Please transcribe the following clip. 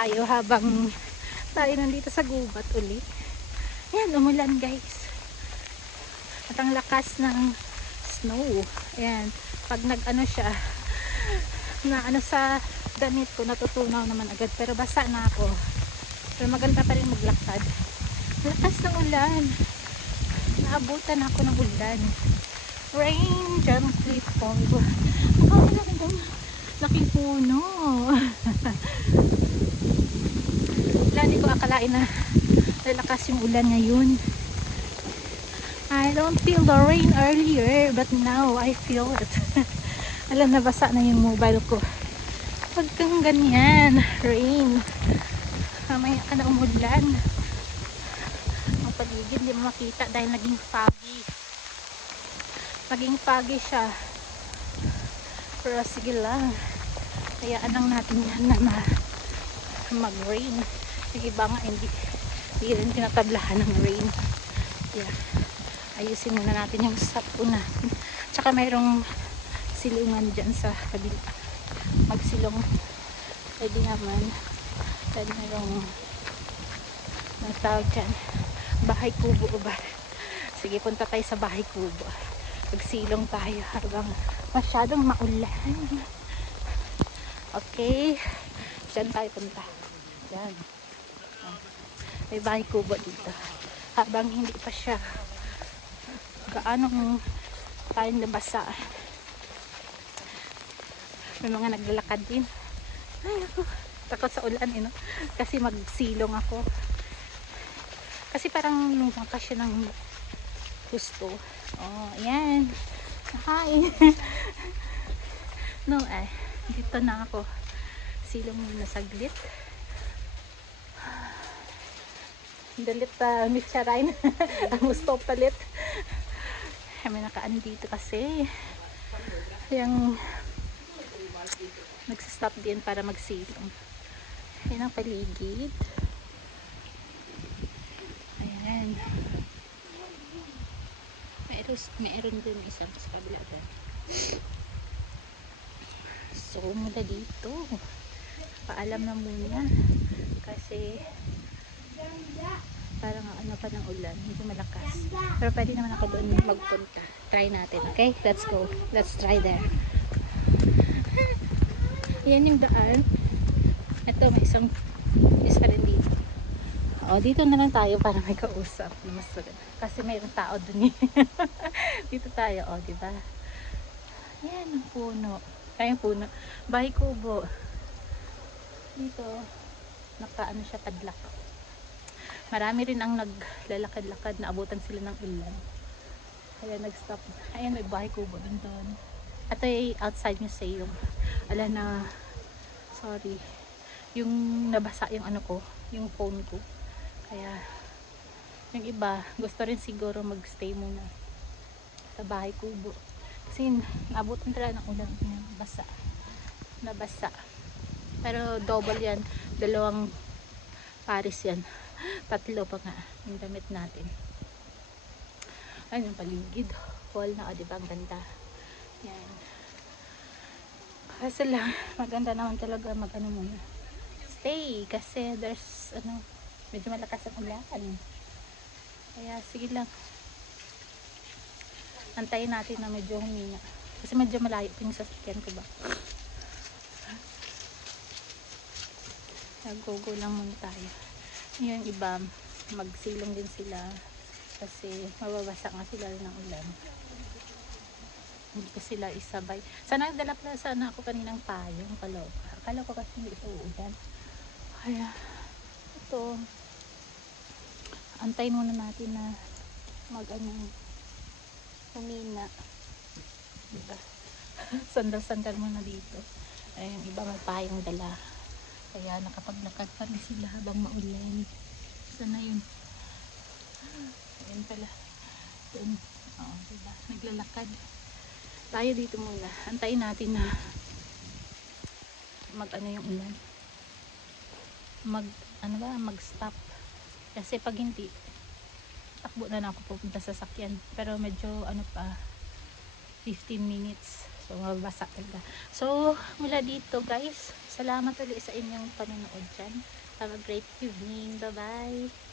tayo habang tayo nandito sa gubat uli. Ayan, umulan guys. At ang lakas ng snow. Ayan, pag nag-ano siya, na ano sa damit ko, natutunaw naman agad. Pero basa na ako. Pero maganda pa rin maglakad. Lakas ng ulan. Naabutan ako ng ulan. Rain, jam cliff, pongo. Oh, laking puno. Akalain na lalakas yung ulan ngayon. I don't feel the rain earlier, but now I feel it. Alam, nabasa na yung mobile ko. Huwag kang ganyan, rain. Mamaya ka na umulan. Ang paligid, hindi mo makita dahil naging foggy. Naging foggy siya. Pero sige lang. Hayaan lang natin yan na ma mag-rain. Yung iba nga hindi, hindi rin tinatablahan ng rain. Yeah. Ayusin muna natin yung sapo natin. Tsaka mayroong silungan dyan sa kabila. Magsilong. Pwede naman. Pwede mayroong natawag dyan. Bahay kubo ba? Sige, punta tayo sa bahay kubo. Magsilong tayo habang masyadong maulan. Okay. Diyan tayo punta. Yan. May bahay kubo dito. Habang hindi pa siya gaanong tayong nabasa. May mga naglalakad din. Ay, ako. Takot sa ulan, eh, no? Kasi magsilong ako. Kasi parang lumakas siya ng gusto. Oh, ayan. Hi. no, ay. Dito na ako. Silong muna saglit. Dalit pa, uh, mitsarain. Ang gusto palit. Kami nakaan dito kasi. Yung nagsistop din para magsilong. Yan ang paligid. Ayan. Meron, meron din isang sa kabila doon. So, mula dito. Paalam na muna. Kasi parang ano pa ng ulan. Hindi malakas. Pero pwede naman ako doon magpunta. Try natin. Okay? Let's go. Let's try there. Yan yung daan. Ito, may isang isa rin dito. O, dito na lang tayo para may kausap. Mas. Kasi mayroong tao dun eh. dito tayo, o, di ba? Yan ang puno. Ay, yung puno. Bahay kubo. Dito, nakaano siya padlak. Marami rin ang naglalakad-lakad na abutan sila ng ulan. Kaya nag-stop. Ayan, may bahay kubo dun doon. Ito ay outside museum. Ala na, sorry. Yung nabasa yung ano ko, yung phone ko. Kaya, yung iba, gusto rin siguro magstay muna sa bahay kubo. Kasi nabutan talaga ng ulan. Basa. Nabasa. Pero double yan. Dalawang paris yan. Tatlo pa nga yung damit natin. Ayun yung paligid. Wall na, o diba? Ang ganda. Yan. Kasi lang, maganda naman talaga mag ano muna. Stay. Kasi there's, ano, medyo malakas ang ulan. Kaya sige lang. Antayin natin na medyo humina. Kasi medyo malayo pa yung sasakyan ko ba. Nag-go-go lang muna tayo. Yung iba, magsilong din sila. Kasi mababasa nga sila ng ulan. Hindi ko sila isabay. Sana dala pala sana ako kaninang payong kaloka. Akala ko kasi hindi ito uulan. Kaya, ito. Antayin muna natin na mag ano, humina. Diba? Sandal-sandal muna dito. Ay, yung iba may payong dala. Kaya nakapaglakad pa rin sila habang maulan. Sana yun. Ayan pala. Doon. Oo, diba? Naglalakad. Tayo dito muna. Antayin natin na mag ano yung ulan. Mag ano ba? Mag stop. Kasi pag hindi takbo na na ako pupunta sa sakyan. Pero medyo ano pa 15 minutes So, mabasa talaga. So, mula dito guys, salamat ulit sa inyong panonood dyan. Have a great evening. Bye-bye.